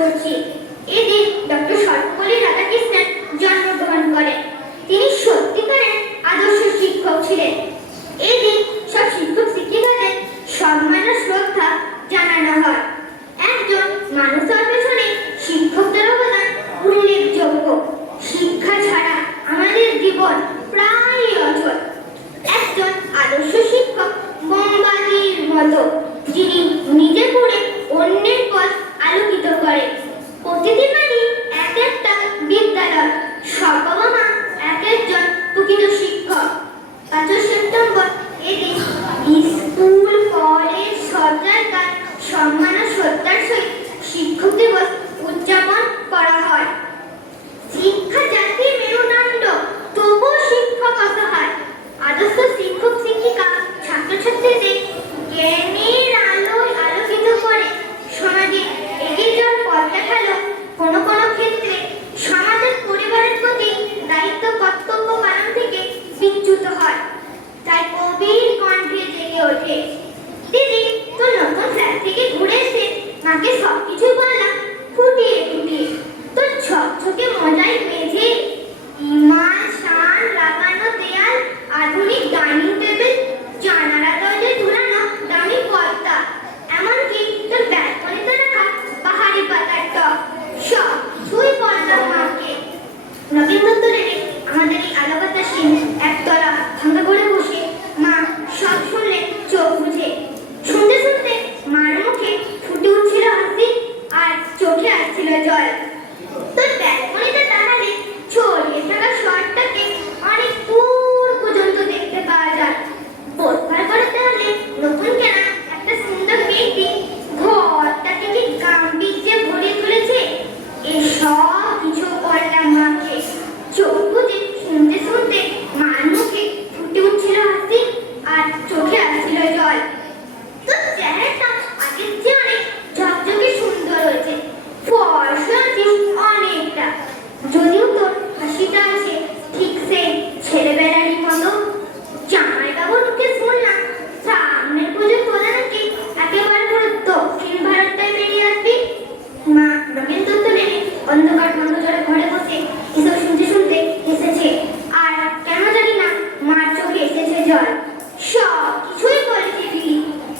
করছি। এদিন ডক্টর সর্বপল্লী রাধাকৃষ্ণন জন্মগ্রহণ করেন। তিনি সত্যিকারের আদর্শ শিক্ষক ছিলেন। এদিন সব শিক্ষক শিক্ষিকাদের সম্মান ও শ্রদ্ধা জানানো হয়। একজন মানুষ হওয়ার পেছনে শিক্ষকদের অবদান উল্লেখযোগ্য। শিক্ষা ছাড়া আমাদের জীবন প্রায় অচল। একজন আদর্শ শিক্ষক মোমবাতির মতো, যিনি নিজে পড়ে অন্যের পথ আলোকিত করেন। প্রতিটি বাড়ি এক একটা বিদ্যালয়, সব বাবা মা এক একজন প্রকৃত শিক্ষক। ৫ই সেপ্টেম্বর এদিন স্কুল, কলেজ, সব জায়গায় সম্মান ও শ্রদ্ধার সহিত শিক্ষক দিবস উদযাপন করা হয়। শিক্ষা জাতির মেরুদণ্ড, তবুও শিক্ষক অসহায়। আদর্শ শিক্ষক শিক্ষিকা ছাত্রছাত্রীদের জ্ঞানের আলোয় আলোকিত করে সমাজে এগিয়ে যাওয়ার পথ দেখালো। কোনো কোনো ক্ষেত্রে সমাজের পরিবারের প্রতি দায়িত্ব কর্তব্য পালন থেকে বিচ্যুত হয়। তাই কবির কণ্ঠে জেগে ওঠে, দিদি তোর নতুন ফ্ল্যাট থেকে ঘুরে এসে মাকে সবকিছু বললাম ফুটিয়ে ফুটিয়ে। তোর ঝকঝকে মোজাইক মেঝে, ইমাল শান লাগানো দেয়াল, আধুনিক ডাইনিং টেবিল, জানালা দরজায় ঝুলানো দামি পর্দা, এমনকি তোর ব্যালকনিতে রাখা বাহারি পাতার টব, সব কিছুই বললাম মাকে। নবীন দত্ত রেডি আমাদের এই আলোকতাসীন একতলা ভাঙা ঘরে বসে মা সব শুনলেন চোখ বুঝে। শুনতে শুনতে মার মুখে ফুটে উঠছিল হাসি আর চোখে আসছিল জল। তোর ব্যালকনিতে দাঁড়ালে ছড়িয়ে থাকা শহরটাকে অনেক দূর পর্যন্ত দেখতে পাওয়া যায়। বোধবার করাতে হলে নতুন কেনা একটা সুন্দর মেয়েটি ঘরটাকে কি গাম্ভীর্যে ভরে তুলেছে। এসব কিছু বললাম মাকে। চোখ বুঝে শুনতে শুনতে মার মুখে ফুটে উঠছিল হাসি আর চোখে আসছিল জল। তোর চেহারাটা আগের চেয়ে অনেক ঝকঝকে সুন্দর হয়েছে, ফর্সা আছিস অনেকটা। যদিও তোর হাসিটা আছে ঠিক সেই ছেলেবেলারই মতো। জামাইবাবুর মুখে শুনলাম সামনের পুজো তোলা নাকি একেবারে পুরো দক্ষিণ ভারতটায় বেরিয়ে আসবি। মা নগেন দত্ত নেমে অন্ধকার বন্ধ জলে ঘরে বসে এসব শুনতে শুনতে এসেছে। আর কেন জানি না মার চোখে এসেছে জল। সব কিছুই বলেছে দিদি,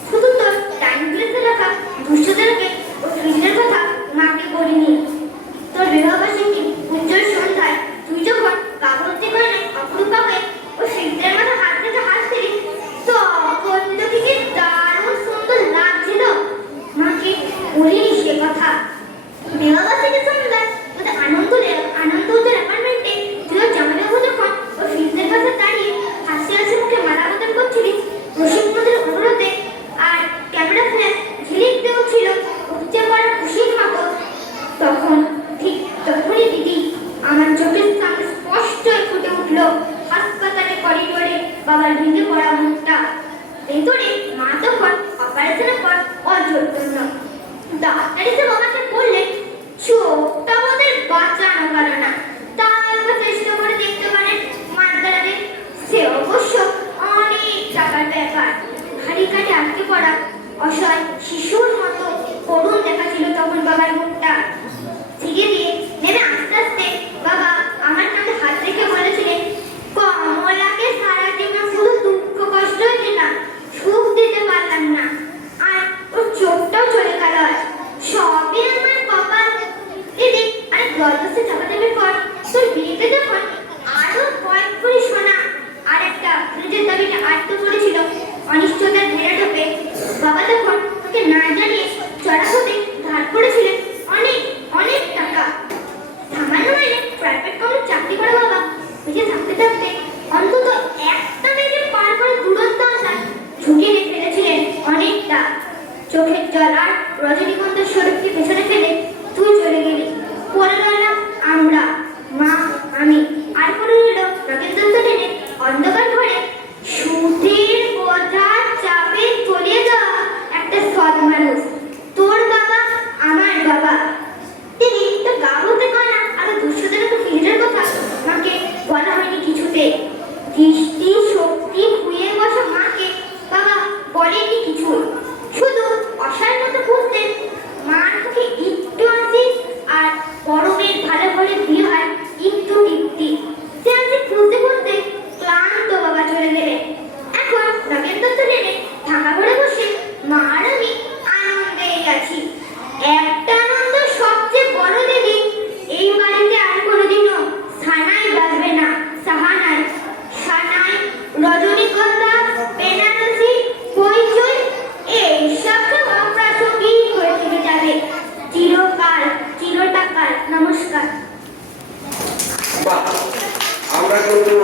শুধু তোর টাইম প্লেসে রাখা দুষ্টদেরকে ও ফ্রিজের কথা মাকে বলিনি। তোর বিবাহবার্ষিকী উজ্জ্বল সন্ধ্যায় তুই যখন কাগজটি করে অপরূপা হয়ে ও শীতের মাথা হাত থেকে হাসছিলি, তখন তোকে দারুণ সুন্দর লাগছিল। মাকে বলিনি সে কথা। বিবাহবার্ষিকী সন্ধ্যায় তোদের আনন্দ উজ্জ্বল অ্যাপার্টমেন্টে তুই জামাইবাবু যখন ও ফ্রিজের কাছে দাঁড়িয়ে হাসি হাসি মুখে মালা বদল করছিলিস রসিকমদের অনুরোধে, আর ক্যামেরা ফ্ল্যাশ ঝিলিক দেওয়াছিল উপচে পড়া খুশির মতো, তখন ঠিক তখনই দিদি আমার চোখের সামনে স্পষ্ট ফুটে উঠল হাসপাতালের করিডোরে বাবার ভেঙে পড়া মুখটা। ভেতরে মা তখন অপারেশনের পর অজন্য। ডাক্তার এসে বাবাকে বললেন চোখটা আমাদের বাচ্চা বাহ, আমরা কিন্তু